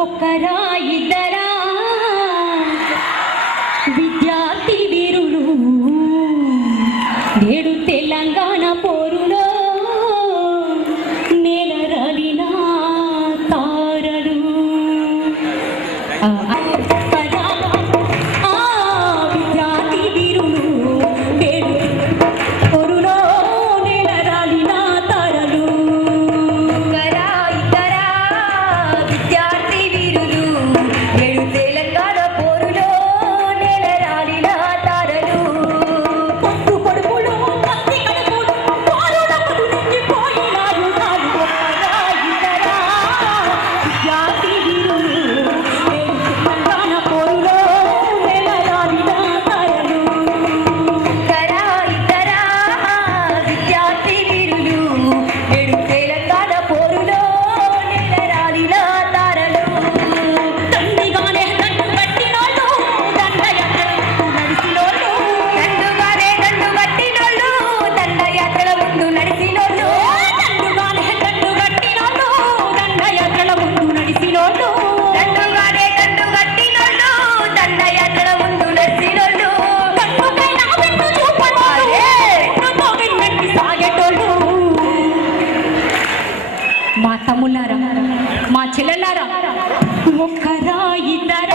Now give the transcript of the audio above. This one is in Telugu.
ఒక్కరా ఇద్దరా విద్యార్థి వీరులు నేడు తెలంగాణ పోరులో నేలరాలిన తారలు విద్యార్థి వీరులు నేడు పోరులో నేలరాలిన తారలు ఒక్కరా ఇద్దరా విద్యార్థి వీరులు నేడు తెలంగాణ పోరులో నేలరాలిన తారలు పొట్టు పొడుపులు కత్తి కడుపులు పోరులకు నిండిపోయినారు కాదు ఒక్కరా ఇద్దరా విద్యార్థి వీరులు నేడు తెలంగాణ పోరులో నేలరాలిన తారలు ఒక్కరా ఇద్దరా విద్యార్థి వీరులు నేడు తెలంగాణ పోరులో నేలరాలిన తారలు తండ్రిగానే దండు కట్టినోళ్ళు దండయాత్రలకు నడిచినోళ్ళు దండుగానే దండు కట్టినోళ్ళు దండయాత్రల ముందు నడిచినోళ్ళు దండుగానే దండు కట్టినోళ్ళు దండయాత్రల ముందు నడిచినోళ్ళు దండుగానే దండు కట్టినోళ్ళు దండయాత్రల ముందు నడిచినోళ్ళు కట్టుపైన వెన్ను చూపనోళ్ళు కట్టుతో వెన్నెట్టి సాగేటోళ్ళు మా తమ్ముళ్ళారా మా చెల్లెలారా ఒక్కరా ఇద్దరా